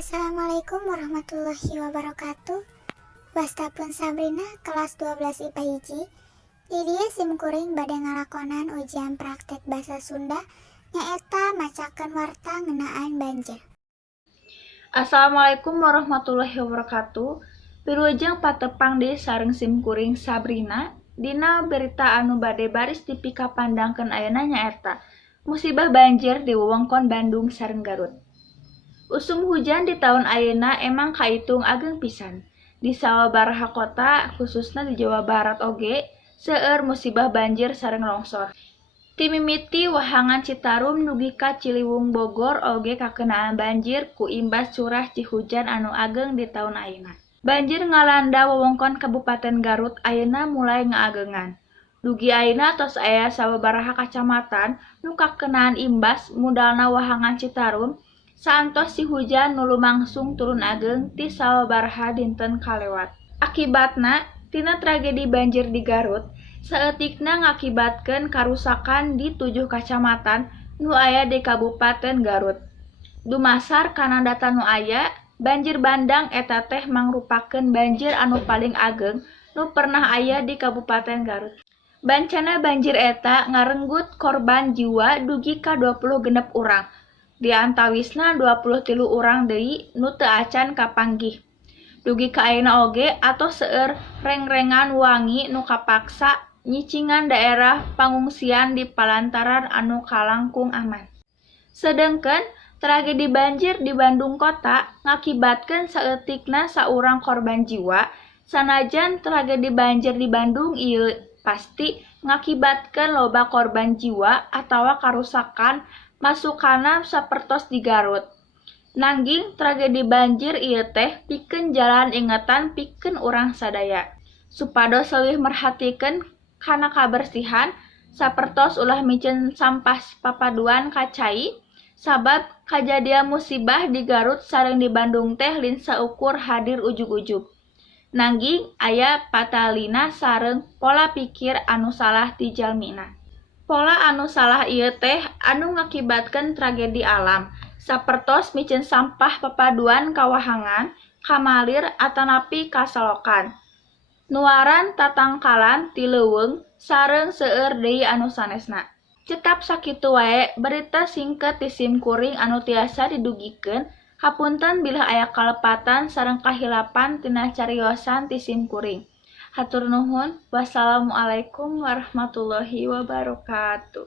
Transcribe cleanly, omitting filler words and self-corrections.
Assalamualaikum warahmatullahi wabarakatuh. Wastapun Sabrina kelas 12 IPA hiji. Di dia simkuring bade ngalakonan ujian praktek bahasa Sunda nyaeta macakeun warta ngeunaan banjir. Assalamualaikum warahmatullahi wabarakatuh. Pirujeng patepang di sareng simkuring Sabrina dina berita anu bade baris dipika pandangkeun ayeuna nyaeta musibah banjir di wewengkon Bandung sareng Garut. Usum hujan di tahun ayeuna emang kaitung ageng pisan. Di sababaraha kota, khususna di Jawa Barat oge, seueur musibah banjir sareng longsor. Ti mimiti wahangan Citarum nugi ka Ciliwung Bogor oge kakenaan banjir ku imbas curah cihujan anu ageng di tahun ayeuna. Banjir ngalanda wewengkon Kabupaten Garut ayeuna mulai ngaagengan. Dugi ayeuna tos aya sababaraha kacamatan nu kakenaan imbas mudalna wahangan Citarum saantos si hujan nu lumangsung turun ageng ti sababaraha dinten kalewat. Akibatna tina tragedi banjir di Garut saeutikna ngakibatkeun karusakan di 7 kacamatan nu aya di Kabupaten Garut. Dumasar kana data nu aya, banjir bandang eta teh mangrupakeun banjir anu paling ageng nu pernah aya di Kabupaten Garut. Bancana banjir eta ngarenggut korban jiwa dugi ka 20 genep urang. Di antawisna 23 urang deui nu teu acan kapanggih. Dugi ka ayeuna oge atos seueur reng-rengan wangi nu kapaksa nyicingan daerah pangungsian di palantaran anu kalangkung aman. Sedengkeun tragedi banjir di Bandung kota ngakibatkeun saeutikna saurang korban jiwa, sanajan tragedi banjir di Bandung ieu pasti ngakibatkeun loba korban jiwa atawa karusakan masukana sapertos di Garut. Nangging tragedi banjir ieu teh pikeun jalan ingatan pikeun urang sadaya. Supados leuwih merhatikeun kana kabersihan sapertos ulah micen sampah papaduan ka cai sabab kajadian musibah di Garut sareng di Bandung teh lin saukur hadir ujug-ujug. Nangging aya patalina sareng pola pikir anu salah ti jalmina. Pola anu salah ieu teh anu ngakibatkeun tragedi alam, sapertos micen sampah papaduan ka wahangan, kamalir atanapi ka salokan. Nuaran tatangkalan ti leuweung sareng seueur deui anu sanesna. Cekap sakitu wae berita singket ti simkuring anu tiasa didugikeun. Hapunten bilih aya kalepatan sareng kahilapan tina cariosan ti simkuring. Hatur nuhun. Wassalamualaikum warahmatullahi wabarakatuh.